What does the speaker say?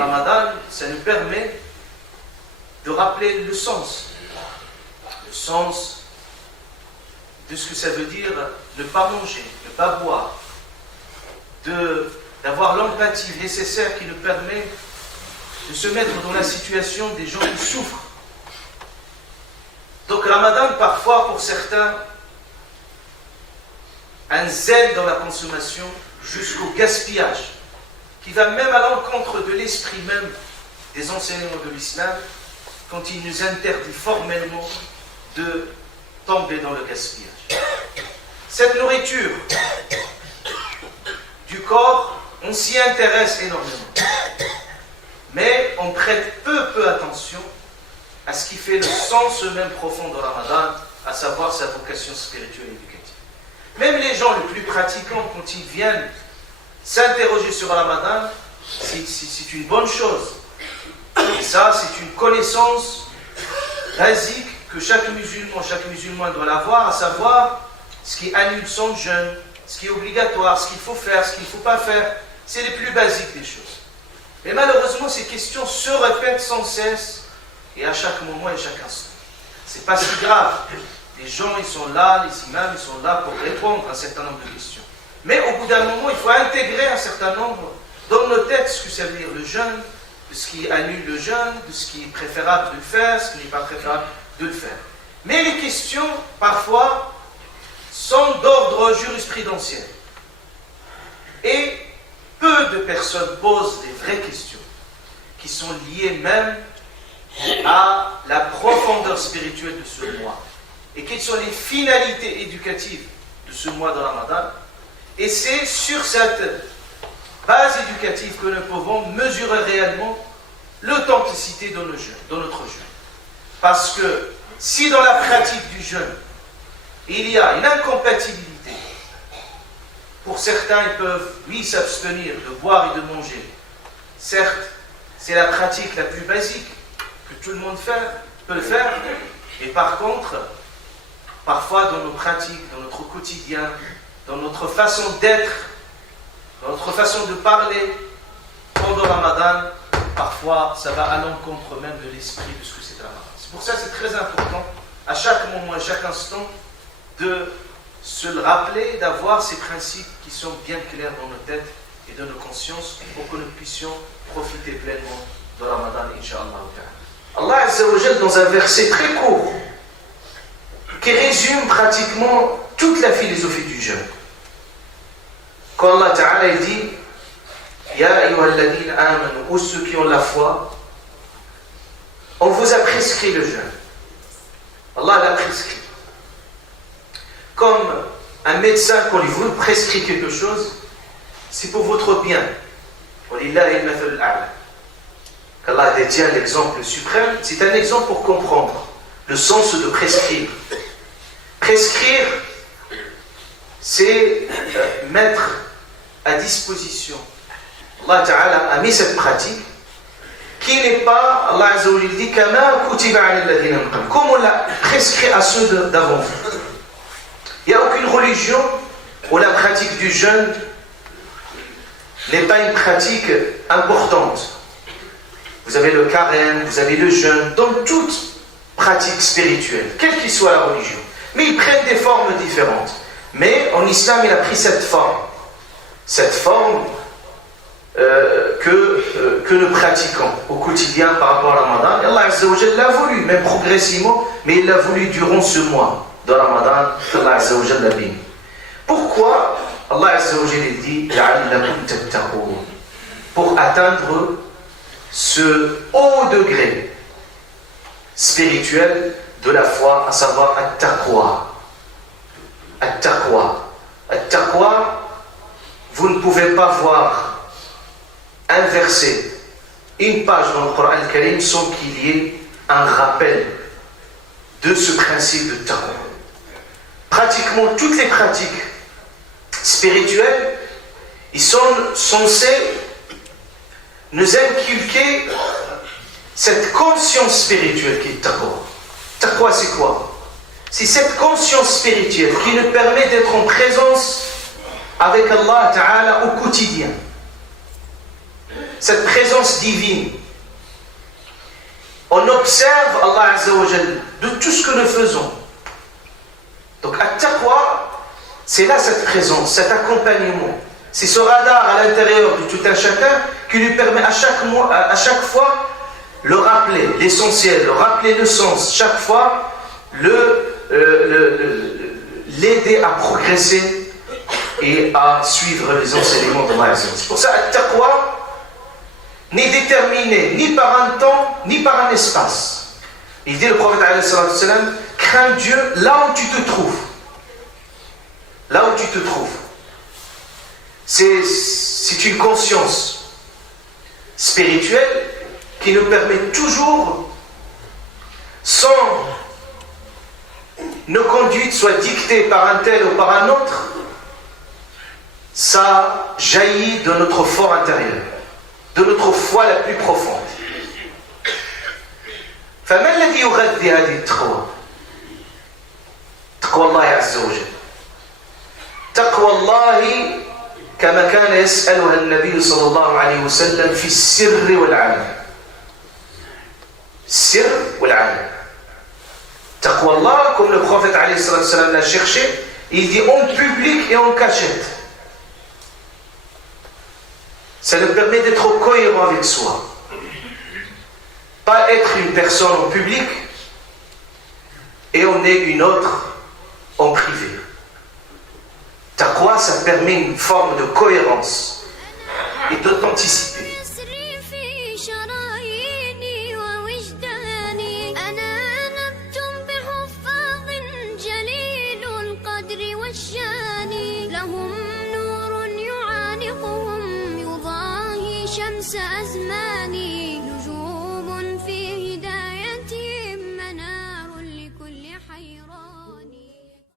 Ramadan, ça nous permet de rappeler le sens de ce que ça veut dire ne pas manger, ne pas boire, d'avoir l'empathie nécessaire qui nous permet de se mettre dans la situation des gens qui souffrent. Donc Ramadan, parfois pour certains, un zèle dans la consommation jusqu'au gaspillage, qui va même à l'encontre de l'esprit même des enseignements de l'islam, quand il nous interdit formellement de tomber dans le gaspillage. Cette nourriture du corps, on s'y intéresse énormément. Mais on prête peu attention à ce qui fait le sens même profond de Ramadan, à savoir sa vocation spirituelle et éducative. Même les gens les plus pratiquants, quand ils viennent s'interroger sur Ramadan, c'est une bonne chose. Et ça, c'est une connaissance basique que chaque musulman doit l'avoir, à savoir ce qui annule son jeûne, ce qui est obligatoire, ce qu'il faut faire, ce qu'il ne faut pas faire. C'est les plus basiques des choses. Mais malheureusement, ces questions se répètent sans cesse et à chaque moment et à chaque instant. C'est pas si grave. Les gens, ils sont là, les imams, ils sont là pour répondre à un certain nombre de questions. Mais au bout d'un moment, il faut intégrer un certain nombre dans nos têtes ce que ça veut dire le jeûne, de ce qui annule le jeûne, de ce qui est préférable de le faire, ce qui n'est pas préférable de le faire. Mais les questions, parfois, sont d'ordre jurisprudentiel. Et peu de personnes posent des vraies questions qui sont liées même à la profondeur spirituelle de ce mois. Et quelles sont les finalités éducatives de ce mois de Ramadan. Et c'est sur cette base éducative que nous pouvons mesurer réellement l'authenticité de notre jeûne. Parce que si dans la pratique du jeûne, il y a une incompatibilité, pour certains, ils peuvent, oui, s'abstenir de boire et de manger. Certes, c'est la pratique la plus basique que tout le monde peut le faire. Et par contre, parfois dans nos pratiques, dans notre quotidien, dans notre façon d'être, dans notre façon de parler, pendant Ramadan, parfois ça va à l'encontre même de l'esprit de ce que c'est Ramadan. C'est pour ça que c'est très important, à chaque moment, à chaque instant, de se le rappeler, d'avoir ces principes qui sont bien clairs dans nos têtes et dans nos consciences pour que nous puissions profiter pleinement de Ramadan, Inch'Allah. Allah Azza wa Jal, dans un verset très court, qui résume pratiquement toute la philosophie du jeûne. Quand Allah Ta'ala dit Ya ayyuhalladhina amanu, ou ceux qui ont la foi, on vous a prescrit le jeûne. Allah l'a prescrit. Comme un médecin, quand il vous prescrit quelque chose, c'est pour votre bien. Qu'Allah détient l'exemple suprême, c'est un exemple pour comprendre le sens de prescrire. Prescrire, c'est mettre à disposition. Allah Ta'ala a mis cette pratique qui n'est pas, Allah Azza wa Jalla dit, comme on l'a prescrit à ceux d'avant vous. Il n'y a aucune religion où la pratique du jeûne n'est pas une pratique importante. Vous avez le carême, vous avez le jeûne, dans toute pratique spirituelle, quelle qu'il soit la religion. Mais ils prennent des formes différentes. Mais en islam, il a pris cette forme que nous pratiquons au quotidien par rapport à Ramadan. Et Allah Azza wa Jalla l'a voulu, même progressivement, mais il l'a voulu durant ce mois de Ramadan. Allah Azza wa Jalla l'a béni. Pourquoi Allah Azza wa Jalla dit la'allakum tattaqun, pour atteindre ce haut degré spirituel de la foi, à savoir at-taqwa. At-taqwa. At-taqwa, vous ne pouvez pas voir un verset, une page dans le Coran al-Karim sans qu'il y ait un rappel de ce principe de taqwa. Pratiquement toutes les pratiques spirituelles, ils sont censés nous inculquer cette conscience spirituelle qui est taqwa. Taqwa, c'est quoi? C'est cette conscience spirituelle qui nous permet d'être en présence avec Allah Ta'ala au quotidien. cette présence divine. On observe Allah Azza wa Jal de tout ce que nous faisons. Donc, at-taqwa, c'est là cette présence, cet accompagnement. C'est ce radar à l'intérieur de tout un chacun qui lui permet à chaque fois le rappeler, l'essentiel, le rappeler le sens, chaque fois l'aider à progresser et à suivre les enseignements de Allah. C'est pour ça que at-taqwa n'est déterminé ni par un temps, ni par un espace. Il dit le prophète alayhi salatu wassalam, crains Dieu là où tu te trouves. Là où tu te trouves. C'est une conscience spirituelle qui nous permet toujours, sans nos conduites soient dictées par un tel ou par un autre, ça jaillit de notre fort intérieur, de notre foi la plus profonde. فما الذي يغذي هذه التقوى؟ تقوى الله عز وجل. تقوى الله كما كان يسألها النبي صلى الله عليه وسلم في السر والعلن. السر والعلن. تقوى الله, comme le prophète عليه الصلاة والسلام l'a cherché, il dit en public et en cachette. Ça nous permet d'être cohérent avec soi. Pas être une personne en public et on est une autre en privé. Taqwa, ça permet une forme de cohérence et d'authenticité. أزمان